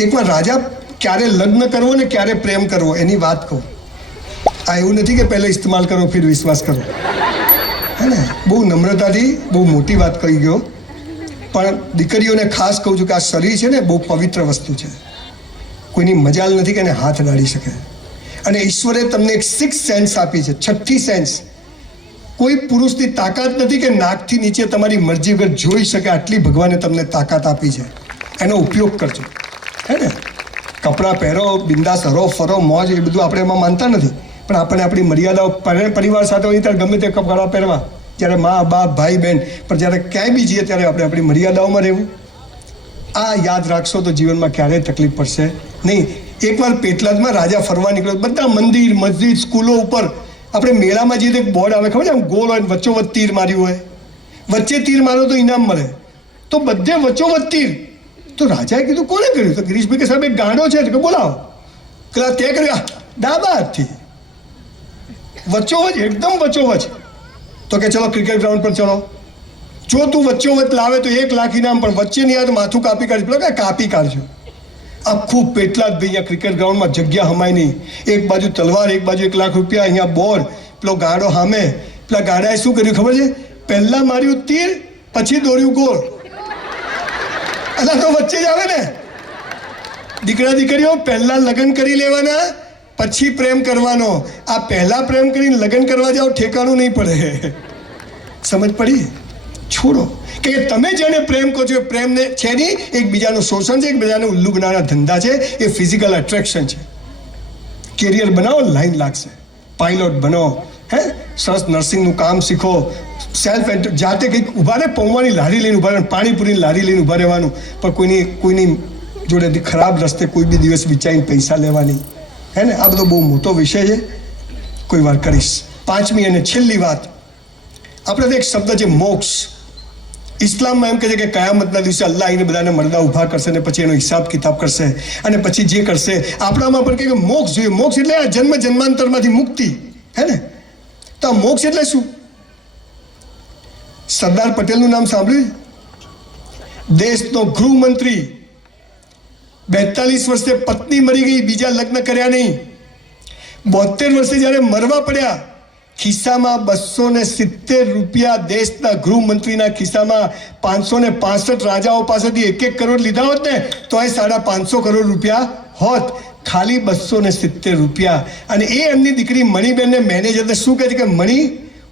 એકવાર રાજા ક્યારે લગ્ન કરવો ને ક્યારે પ્રેમ કરવો એની વાત કહું. આ એવું નથી કે પહેલાં ઇસ્તેમાલ કરો ફિર વિશ્વાસ કરો, હે ને. બહુ નમ્રતાથી બહુ મોટી વાત કહી ગયો, પણ દીકરીઓને ખાસ કહું છું કે આ શરીર છે ને બહુ પવિત્ર વસ્તુ છે. કોઈની મજાલ નથી કે એને હાથ અડાડી શકે. અને ઈશ્વરે તમને એક સિક્સ સેન્સ આપી છે, છઠ્ઠી સેન્સ. કોઈ પુરુષની તાકાત નથી કે નાકથી નીચે તમારી મરજી વગર જોઈ શકે, આટલી ભગવાને તમને તાકાત આપી છે. એનો ઉપયોગ કરજો, હે ને. કપડાં પહેરો, બિંદાસ હરો ફરો, મોજ, એ બધું આપણે એમાં માનતા નથી, પણ આપણે આપણી મર્યાદાઓ પરિવાર સાથે હોય ત્યારે ગમે તે કપડાં પહેરવા, જ્યારે મા બાપ ભાઈ બહેન, પણ જ્યારે ક્યાંય બી જઈએ ત્યારે આપણે આપણી મર્યાદાઓમાં રહેવું. આ યાદ રાખશો તો જીવનમાં ક્યારેય તકલીફ પડશે નહીં. એકવાર પેટલાદમાં રાજા ફરવા નીકળ્યો, બધા મંદિર મસ્જિદ સ્કૂલો ઉપર આપણે મેળામાં જઈએ તો એક બોર્ડ આવે, ખબર છે, આમ ગોળ હોય, વચ્ચોવચ્ચ તીર માર્યું હોય, વચ્ચે તીર મારો તો ઇનામ મળે, તો બધે વચ્ચોવચ્ચ તીર. તો રાજાએ કીધું કોને કર્યું? તો ગિરીશભાઈ કે સાહેબ એક ગાંડો છે કે બોલાવો. કે તે કર્યું ડાબા હાથથી વચ્ચોવચ્ચ, એકદમ વચ્ચોવચ્ચ. તો કે ચલો ક્રિકેટ ગ્રાઉન્ડ પર ચલો, જો તું વચ્ચોવચ્ચ લાવે તો 1 લાખ ઇનામ, પણ વચ્ચે નહીં આવે તો માથું કાપી કાઢી. પેલો કે કાપી કાઢજો. આખું પેટલાદ ભાઈ અહીંયા ક્રિકેટ ગ્રાઉન્ડમાં જગ્યા હમાય નહીં. એક બાજુ તલવાર, એક બાજુ 1 લાખ રૂપિયા, અહીંયા બોર્ડ. પેલો ગાડો સામે, પેલા ગાડાએ શું કર્યું ખબર છે? પહેલા માર્યું તીર, પછી દોર્યું ગોળ. અલા તો વચ્ચે જ આવે ને. દીકરા દીકરીઓ પહેલા લગ્ન કરી લેવાના, પછી પ્રેમ કરવાનો. આ પહેલા પ્રેમ કરીને લગ્ન કરવા જાઓ, ઠેકાણું નહીં પડે. સમજ પડી? છોડો. કે તમે જેને પ્રેમ કહો છો, પ્રેમને છે નહીં, એકબીજાનું શોષણ છે, એકબીજાને ઉલ્લુ બનાવવાના ધંધા છે, એ ફિઝિકલ એટ્રેક્શન છે. કેરિયર બનાવો, લાઈન લાગશે. પાયલોટ બનો, હે, સરસ નર્સિંગનું કામ શીખો, સેલ્ફ જાતે કંઈક ઊભા રહે, પૌવાની લારી લઈને ઊભા રહે, પાણીપુરીની લારી લઈને ઊભા રહેવાનું, પણ કોઈની જોડે ખરાબ રસ્તે કોઈ બી દિવસ વિચારીને પૈસા લેવાની, હે ને. આ બધો બહુ મોટો વિષય છે, કોઈ વાર કરીશ. 5મી અને છેલ્લી વાત, આપણે તો એક શબ્દ છે મોક્ષ. ઇસ્લામમાં એમ કહે છે કે કયામતના દિવસે અલ્લાહ આવીને બધાને મરદા ઊભા કરશે ને પછી એનો હિસાબ કિતાબ કરશે, અને પછી જે કરશે. આપણામાં પણ કે મોક્ષ જોઈએ. મોક્ષ એટલે આ જન્મ જન્માંતરમાંથી મુક્તિ, હે ને. તો આ મોક્ષ એટલે શું? સરદાર પટેલનું નામ સાંભળ્યું? દેશનો ગૃહમંત્રી, 42 વર્ષે પત્ની મરી ગઈ, બીજા લગ્ન કર્યા નહીં. 72 વર્ષે જ્યારે મરવા પડ્યા, ખિસ્સામાં 270 રૂપિયા, દેશના ગૃહમંત્રીના ખિસ્સામાં 565 રાજાઓ પાસેથી 1-1 કરોડ લીધા હોત ને તો એ 550 કરોડ રૂપિયા હોત. ખાલી 270 રૂપિયા. અને એ એમની દીકરી મણીબેનને મેનેજરને શું કહે છે કે મણી,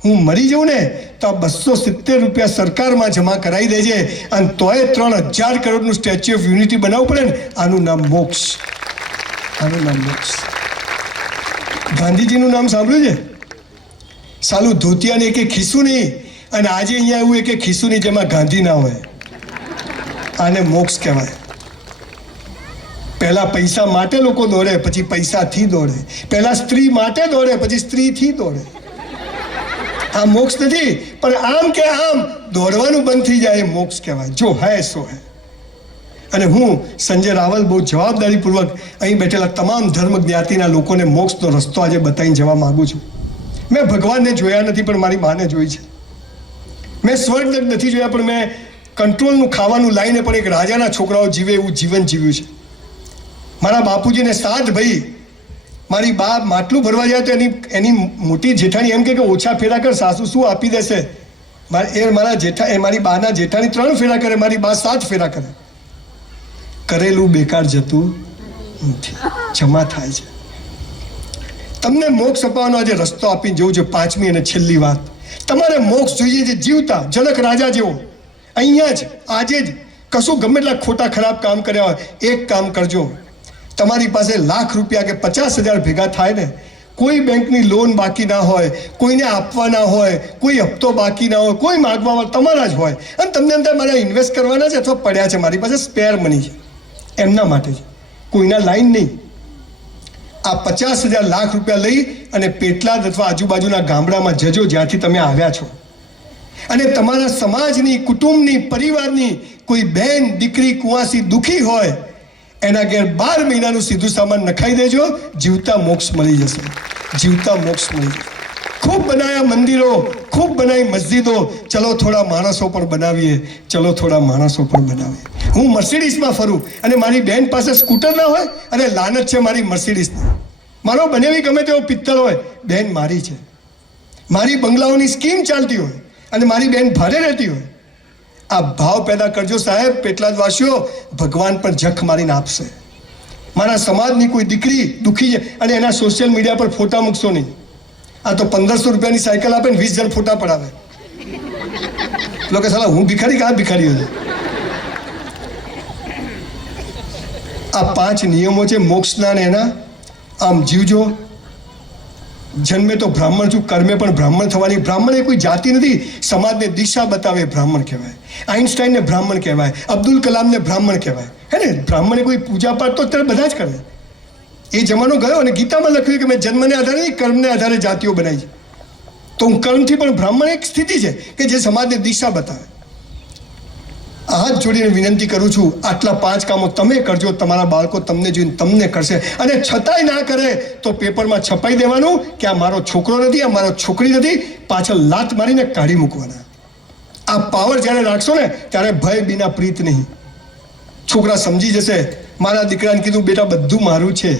હું મરી જાઉં ને તો આ 270 રૂપિયા સરકારમાં જમા કરાવી દેજે, અને તોય 3000 કરોડનું સ્ટેચ્યુ ઓફ યુનિટી બનાવવું પડે ને. આનું નામ મોક્ષ. આનું નામ મોક્ષ. ગાંધીજીનું નામ સાંભળ્યું છે? સાલું ધોતિયાને એક ખિસ્સું નહીં, અને આજે અહીંયા એવું એક ખિસ્સું નહીં જેમાં ગાંધી ના હોય. આને મોક્ષ કહેવાય. પહેલા પૈસા માટે લોકો દોડે, પછી પૈસાથી દોડે. પહેલા સ્ત્રી માટે દોડે, પછી સ્ત્રીથી દોડે. આ મોક્ષ નથી, પણ આમ કે આમ દોડવાનું બંધ થઈ જાય એ મોક્ષ કહેવાય. જો હૈ સો હૈ. અને હું સંજય રાવલ બહુ જવાબદારીપૂર્વક અહીં બેઠેલા તમામ ધર્મ જ્ઞાતિના લોકોને મોક્ષનો રસ્તો આજે બતાવીને જવા માગું છું. મેં ભગવાનને જોયા નથી, પણ મારી માને જોઈ છે. મેં સ્વર્ગ નથી જોયા, પણ મેં કંટ્રોલનું ખાવાનું લાવીને પણ એક રાજાના છોકરાઓ જીવે એવું જીવન જીવ્યું છે. મારા બાપુજીને 7 ભાઈ. મારી બા માટલું ભરવા જાય તો એની મોટી જેઠાણી એમ કે ઓછા ફેરા કર, સાસુ શું આપી દેશે. મારી બાના જેઠાણી 3 ફેરા કરે, મારી બા 7 ફેરા કરે. કરેલું બેકાર જતું નથી, જમા થાય છે. તમને મોક્ષ અપાવવાનો આજે રસ્તો આપીને જવું છે. 5મી અને છેલ્લી વાત, તમારે મોક્ષ જોઈએ છે જીવતા, જનક રાજા જેવો. અહીંયા જ આજે જ કશું ગમે એટલા ખોટા ખરાબ કામ કર્યા હોય, એક કામ કરજો. તમારી પાસે લાખ રૂપિયા કે 50,000 ભેગા થાય ને, કોઈ બેંકની લોન બાકી ના હોય, કોઈને આપવા ના હોય, કોઈ હપ્તો બાકી ના હોય, કોઈ માગવા વાળા તમારા જ હોય, અને તમને એમ થાય મારે ઇન્વેસ્ટ કરવાના છે અથવા પડ્યા છે, મારી પાસે સ્પેર મની છે, એમના માટે છે, કોઈના લાઈન નહીં. આ 50,000 લાખ રૂપિયા લઈ અને પેટલાદ અથવા આજુબાજુના ગામડામાં જજો જ્યાંથી તમે આવ્યા છો, અને તમારા સમાજની, કુટુંબની, પરિવારની કોઈ બહેન, દીકરી, કુંવાસી દુઃખી હોય, એના ઘેર 12 મહિનાનું સીધું સામાન નખાઈ દેજો. જીવતા મોક્ષ મળી જશે. જીવતા મોક્ષ મળી જશે. ખૂબ બનાવ્યા મંદિરો, ખૂબ બનાવી મસ્જિદો, ચલો થોડા માણસો પણ બનાવીએ, ચલો થોડા માણસો પણ બનાવીએ. હું મર્સિડીઝમાં ફરું અને મારી બેન પાસે સ્કૂટર ના હોય અને લાનત છે મારી મર્સિડીઝની. મારો બનેવી ગમે તેવો પિત્તળ હોય, બેન મારી છે. મારી બંગલાઓની સ્કીમ ચાલતી હોય અને મારી બેન ભાડે રહેતી હોય. આ ભાવ પેદા કરજો સાહેબ, પેટલાદવાસીઓ, ભગવાન પણ જખ મારીને આપશે. મારા સમાજની કોઈ દીકરી દુઃખી છે અને એના સોશિયલ મીડિયા પર ફોટા મૂકશો નહીં. આ તો 1500 રૂપિયાની સાયકલ આપે ને 20 જણ ફોટા પડાવે. લોકો સાલા હું ભિખારી કે આ ભિખારીઓ છે. આ 5 નિયમો છે મોક્ષના ને એના. આમ જીવજો. જન્મે તો બ્રાહ્મણ છું, કર્મે પણ બ્રાહ્મણ થવાની. બ્રાહ્મણ એ કોઈ જાતિ નથી, સમાજને દિશા બતાવે બ્રાહ્મણ કહેવાય. આઈન્સ્ટાઈનને બ્રાહ્મણ કહેવાય, અબ્દુલ કલામને બ્રાહ્મણ કહેવાય. હે ને, બ્રાહ્મણે કોઈ પૂજા પાઠ તો અત્યારે બધા જ કરે. એ જમાનો ગયો અને ગીતામાં લખ્યું કે મેં જન્મને આધારે નહીં, કર્મને આધારે જાતિઓ બનાવી છે. તો હું કર્મથી પણ બ્રાહ્મણ એક સ્થિતિ છે કે જે સમાજને દિશા બતાવે. હાથ જોડીને વિનંતી કરું છું, આટલા 5 કામો તમે કરજો, તમારા બાળકો તમને જોઈને તમને કરશે. અને છતાંય ના કરે તો પેપરમાં છપાઈ દેવાનું કે આ મારો છોકરો નથી, આ મારો છોકરી નથી, પાછળ લાત મારીને કાઢી મૂકવાના. આ પાવર જ્યારે રાખશો ને ત્યારે ભય વિના પ્રીત નહીં. છોકરા સમજી જશે. મારા દીકરાને કીધું, બેટા બધું મારું છે,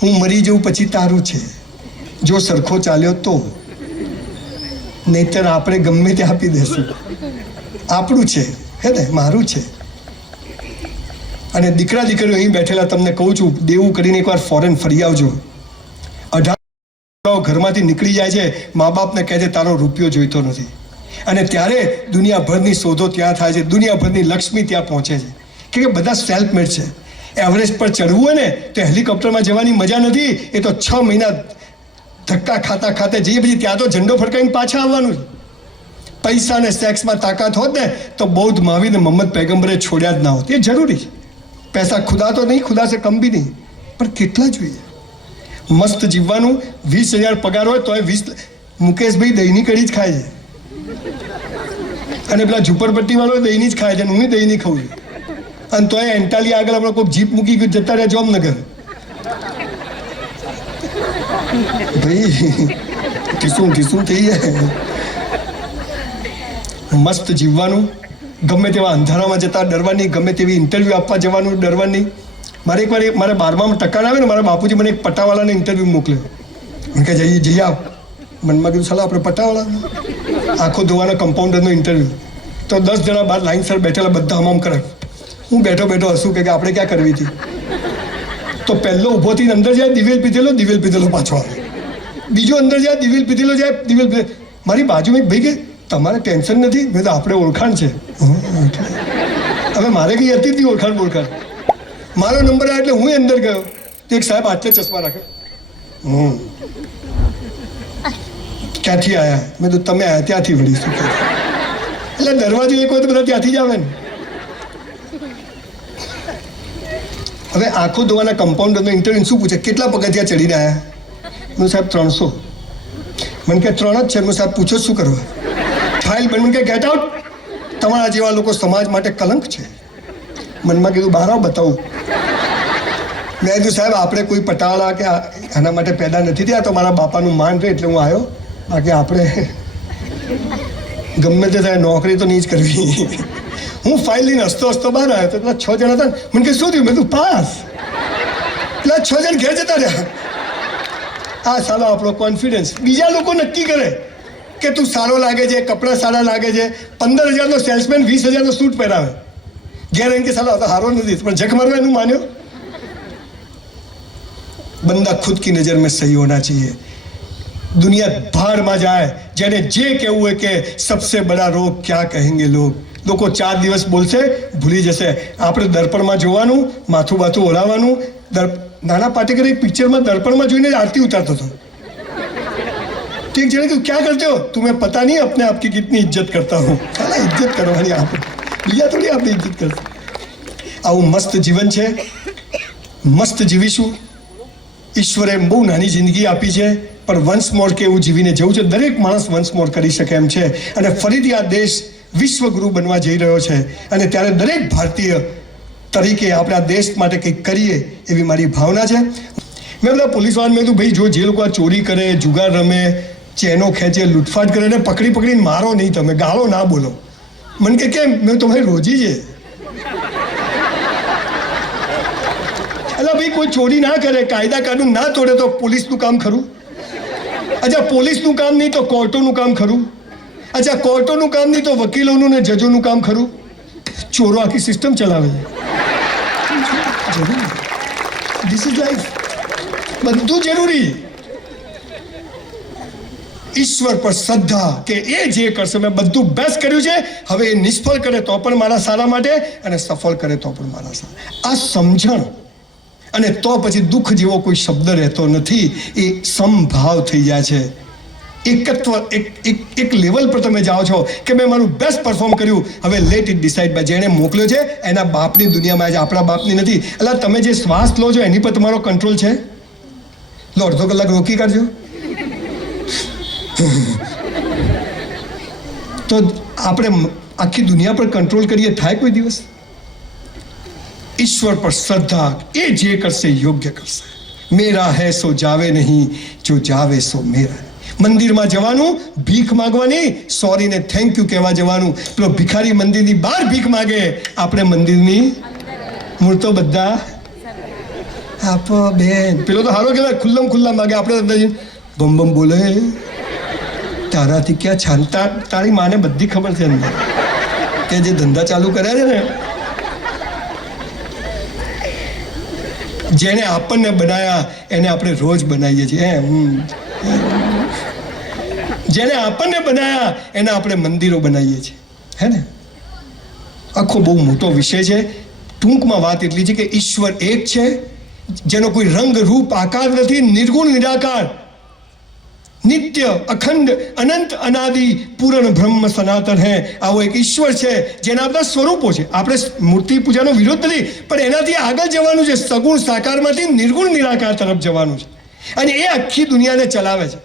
હું મરી જઉં પછી તારું છે, જો સરખો ચાલ્યો તો, નહીતર આપણે ગમે તે આપી દેશું. આપણું છે, હે ને, મારું છે. અને દીકરા દીકરીઓ અહીં બેઠેલા તમને કહું છું, દેવું કરીને એકવાર ફોરેન ફરી આવજો. 18 ઘરમાંથી નીકળી જાય છે, મા બાપને કહે છે તારો રૂપિયો જોઈતો નથી. અને ત્યારે દુનિયાભરની શોધો ત્યાં થાય છે, દુનિયાભરની લક્ષ્મી ત્યાં પહોંચે છે. કે બધા સેલ્ફ મેડ છે. એવરેસ્ટ પર ચડવું હોય ને તો હેલિકોપ્ટરમાં જવાની મજા નથી, એ તો 6 મહિના ધક્કા ખાતા ખાતે જઈએ, પછી ત્યાં તો ઝંડો ફડકાઈને પાછા આવવાનું છે. પૈસા અને સેક્સમાં તાકાત હોત ને તો બૌદ્ધ મહાવીર ને મોહમ્મદ પૈગંબરે છોડ્યા જ ના હોત. એ જરૂરી છે. પૈસા ખુદા તો નહીં, ખુદા સે કમ બી નહીં, પણ કેટલા જોઈએ? મસ્ત જીવવાનું. 20,000 પગાર હોય તો 20 મુકેશભાઈ દહીંની કઢી જ ખાય છે, અને પેલા ઝુંપડપટ્ટી વાળો દહીંની જ ખાય છે, હું દહીંની ખાઉં છું. અને તોય એન્ટાલી આગળ આપણે કોઈ જીપ મૂકી ગયું, જતા રહ્યા જામનગર. ભાઈ ઠીસું થઈ જાય. મસ્ત જીવવાનું. ગમે તેવા અંધારામાં જતા ડરવાની, ગમે તેવી ઇન્ટરવ્યૂ આપવા જવાનું ડરવાની. મારે એકવાર મારે 12માં ટકા આવે ને, મારા બાપુજી મને એક પટાવાળાને ઇન્ટરવ્યૂ મોકલ્યો. મને કહે જઈ આવ. મનમાં કીધું સાલા આપણે પટાવાળા, આંખો ધોવાના કમ્પાઉન્ડરનો ઇન્ટરવ્યૂ. તો 10 જણા બહાર લાઈનસર બેઠેલા, બધા હમામ કરે. હું બેઠો હસું કે આપણે ક્યાં કરવી હતી. તો પહેલો ઊભો થઈને અંદર જાય, દિવેલ પીધેલો પાછો આવે. બીજો અંદર જાય, દિવેલ પીધેલો જાય. મારી બાજુમાં એક ભાઈ કે તમારે ટેન્શન નથી. મેં તો આપણે ઓળખાણ છે. હવે મારે કઈ હતી જ ઓળખાણ. મારો નંબર આવ્યો એટલે હું અંદર ગયો. તો એક સાહેબ આટલે ચશ્મા રાખે. ક્યાંથી આવ્યા? મેં તો તમે આવ્યા ત્યાંથી વળી. શું એટલે દરવાજો એક હોય તો બધા ત્યાંથી જ આવે ને. હવે આંખો ધોવાના કમ્પાઉન્ડરનો ઇન્ટરવ્યુ શું પૂછે, કેટલા પગથિયા ચડીને આવ્યા? મેં સાહેબ 300. મને કે 3 જ છે. મેં સાહેબ પૂછો શું કરવા? ફાઇલ બની કે ગેટ આઉટ. તમારા જેવા લોકો સમાજ માટે કલંક છે. મનમાં કીધું બહાર આવ બતાવું. મેં કીધું સાહેબ આપણે કોઈ પટાવાળા કે આના માટે પેદા નથી થયા, તો મારા બાપાનું માન રહે એટલે હું આવ્યો. બાકી આપણે ગમે તે થાય નોકરી તો નહીં જ કરવી. હું ફાઇલ લઈને હસતો બહાર આવ્યો તો પેલા 6 જણા હતા. મને કે શું થયું? મેં તું પાસ. પેલા 6 જણ ઘેર જતા રહ્યા. આ સાલો આપણો કોન્ફિડન્સ. બીજા લોકો નક્કી કરે કે તું સારો લાગે છે, કપડાં સારા લાગે છે. 15,000નો સેલ્સમેન 20,000નો સૂટ પહેરાવે. ઘેર એમ કે સાલો આ તો સારો નથી, પણ જખ મારવા એનું માન્યો. બંદા ખુદ કી નજર में सही होना चाहिए. दुनिया भाड़ जाए, જેને જે કહેવું હોય કે સબસે બડા રોગ ક્યાં કહેંગે લોકો 4 દિવસ બોલશે, ભૂલી જશે. આપણે દર્પણમાં જોવાનું, માથું ઓળાવવાનું. નાના પાટેકર એક પિક્ચરમાં દર્પણમાં જોઈને આરતી ઉતારતો હતો. ઠીક છે, તું ક્યાં કરते हो? तुम्हें पता नहीं अपने आप की कितनी इज्जत करता हूँ. साला इज्जत करવાની આપણે બીજા થોડી આપણે ઇજ્જત કરશું. આવું મસ્ત જીવન છે, મસ્ત જીવીશું. ઈશ્વરે બહુ નાની જિંદગી આપી છે, પણ વન્સ મોર કે એવું જીવીને જવું છે. દરેક માણસ વન્સ મોર કરી શકે એમ છે. અને ફરીથી આ દેશ વિશ્વગુરુ બનવા જઈ રહ્યો છે. અને ત્યારે દરેક ભારતીય તરીકે આપણે આ દેશ માટે કંઈક કરીએ એવી મારી ભાવના છે. મેં બધા પોલીસવાળાને મેં કીધું ભાઈ જો જે લોકો આ ચોરી કરે, જુગાર રમે, ચેનો ખેંચે, લૂંટફાટ કરે ને પકડી પકડીને મારો નહીં, તમે ગાળો ના બોલો. મને કે કેમ? મેં તમારી રોજી છે. એટલે ભાઈ કોઈ ચોરી ના કરે, કાયદા કાનૂન ના તોડે તો પોલીસનું કામ ખરું? અચ્છા પોલીસનું કામ નહીં તો કોર્ટોનું કામ ખરું? અચ્છા કોર્ટોનું કામ નહીં તો વકીલોનું ને જજોનું કામ ખરું? ચોરો આખી સિસ્ટમ ચલાવે છે. This is life. બધું જરૂરી. ઈશ્વર પર શ્રદ્ધા કે એ જે કરશે મેં બધું બેસ્ટ કર્યું છે, હવે એ નિષ્ફળ કરે તો પણ મારા સારા માટે અને સફળ કરે તો પણ મારા સારા. આ સમજણ અને તો પછી દુઃખ જેવો કોઈ શબ્દ રહેતો નથી. એ સમભાવ થઈ જાય છે. એકત્વ એક લેવલ પર તમે જાઓ છો કે મેં મારું બેસ્ટ પરફોર્મ કર્યું, હવે લેટ ઇટ ડિસાઇડ બાય જેણે મોકલ્યો છે એના બાપની દુનિયામાં છે, આપણા બાપની નથી. એટલે તમે જે શ્વાસ લો છો એની પર તમારો કંટ્રોલ છે. લો અડધો કલાક રોકી કાઢજો તો આપણે આખી દુનિયા પર કંટ્રોલ કરીએ થાય કોઈ દિવસ? ઈશ્વર પર શ્રદ્ધા, એ જે કરશે યોગ્ય કરશે. મેરા હૈ સો જાવે નહીં, જો જાવે સો મેરા. મંદિરમાં જવાનું ભીખ માગવાની, સોરી ને થેન્ક યુ કહેવા જવાનું. પેલો ભિખારી મંદિરની બહાર ભીખ માગે, આપણે મંદિરની મૂર્તો બધા આપો બેન. પેલો તો હારો કહેવાય, ખુલ્લા માગે, આપણે અંદર બમ બમ બોલે. તારાથી ક્યાં છાનતા? તારી માને બધી ખબર છે અંદર કે જે ધંધા ચાલુ કર્યા છે ને, જેને આપણને બનાવ્યા એને આપણે રોજ બનાવીએ છીએ. જેને આપણને બનાવ્યા એને આપણે મંદિરો બનાવીએ છીએ, હે ને? આખો બહુ મોટો વિષય છે. ટૂંકમાં વાત એટલી છે કે ઈશ્વર એક છે, જેનો કોઈ રંગ રૂપ આકાર નથી, નિર્ગુણ નિરાકાર, નિત્ય અખંડ અનંત અનાદિ પૂર્ણ બ્રહ્મ સનાતન હે. આવો એક ઈશ્વર છે જેના બધા સ્વરૂપો છે. આપણે મૂર્તિ પૂજાનો વિરોધ નથી, પણ એનાથી આગળ જવાનું છે. સગુણ સાકારમાંથી નિર્ગુણ નિરાકાર તરફ જવાનું છે, અને એ આખી દુનિયાને ચલાવે છે.